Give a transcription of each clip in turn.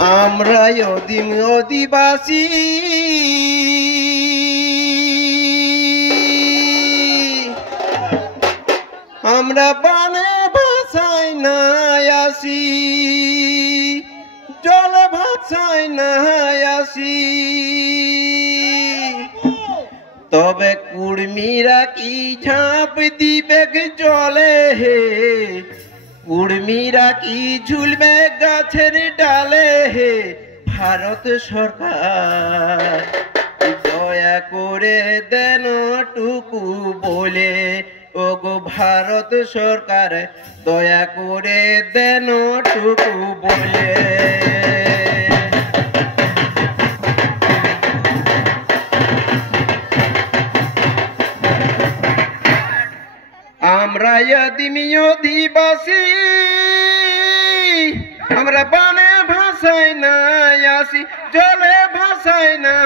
আমরা অধিবাসী আমরা বানে ভাষায় না আসি, জলে ভাষায় না আসি। তবে কুড়মিরা কি ঝাঁপ দিবে জলে হে, কুড়মিরা কি ঝুলবে গাছের ডালে হে। ভারত সরকার দয়া করে দেন টুকু বলে, ওগো ভারত সরকার দয়া করে দেন টুকু বলে। আমরা অধিবাসী আমরা বানে ভাষায় না আসি, জলে ভাষায় না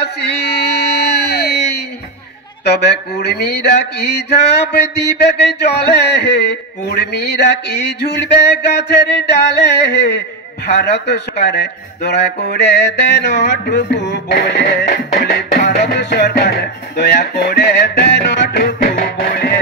আসি। তবে কুড়মিরা কি ঝাঁপ দিবে জলে হে, কুড়মিরা কি ঝুলবে গাছের ডালে হে। ভারত সরকার দয়া করে দেন টুকু বলে, বলে ভারত সরকার দয়া করে দেন টুকু বলে।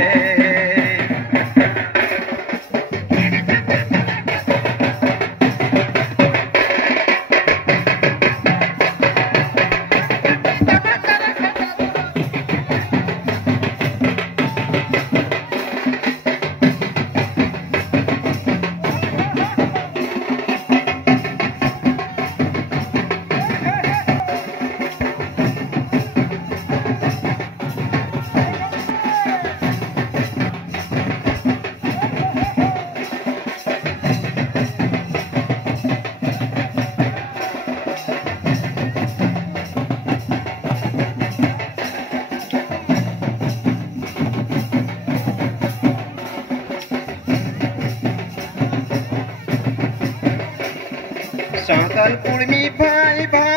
সাঁওতাল কুড়মি ভাই ভাই,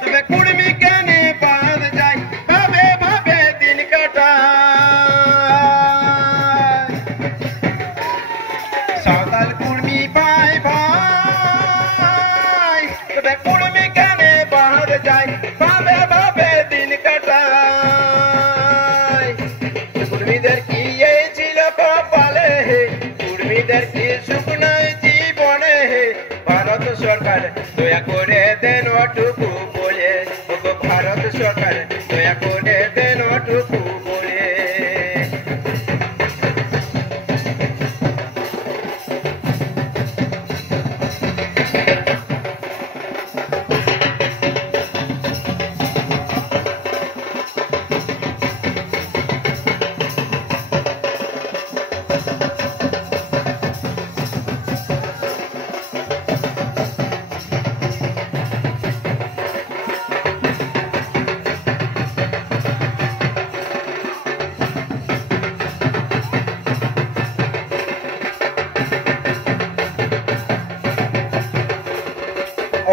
তবে কুড়মি কেনে বাদ যায়, ভাবে ভাবে দিন কাটায়। সাঁওতাল কুড়মি ভাই ভাই, তবে কুড়মি কেনে বাদ যায়, ভাবে ভাবে দিন কাটায়। কুড়মিদের কি এই ছিল কপালে, কুড়মিদের কি সুখ নাই জীবনে। ভারত সরকার দয়া করে দেন টুকু বলে, ওগো ভারত সরকার দয়া করে দেন টুকু বলে।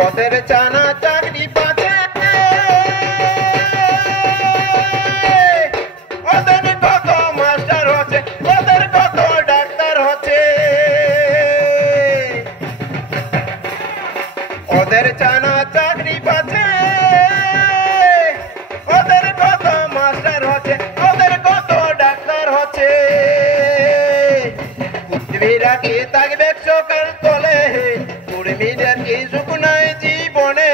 ওদের জানা চাকরি পাচ্ছে, ওদের কত মাস্টার হচ্ছে, ওদের কত ডাক্তার হচ্ছে। ওদের জানা চাকরি পাচ্ছে, ওদের কত মাস্টার হচ্ছে, ওদের কত ডাক্তার হচ্ছে। কুড়মিরা কি থাকবে সকাল তোলে, কুড়মিদের কি সুখ নাই জীবনে।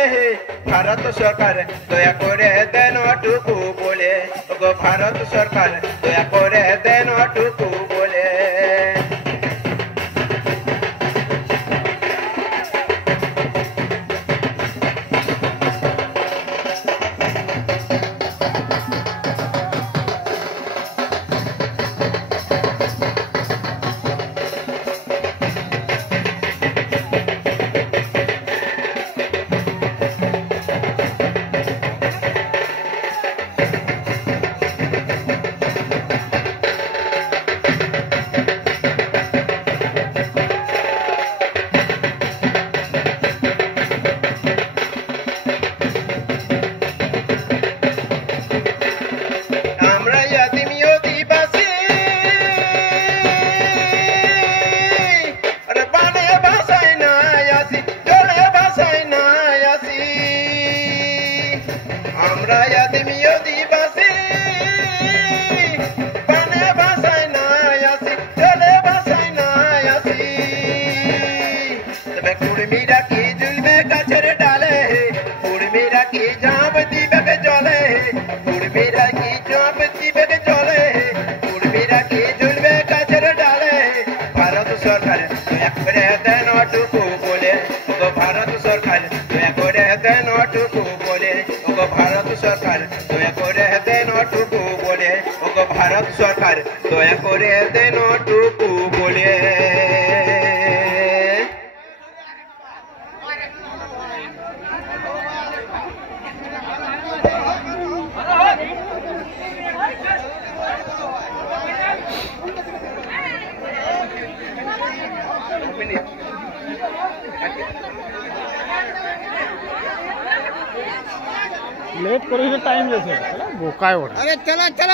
ভারত সরকার দয়া করে দেন টুকু বলে, ওগো ভারত সরকার দয়া করে দেন টুকু বলে। দয়া করে দেন টুকু বলে। लेट करो टाइम जैसे बोकाय। अरे चला चला।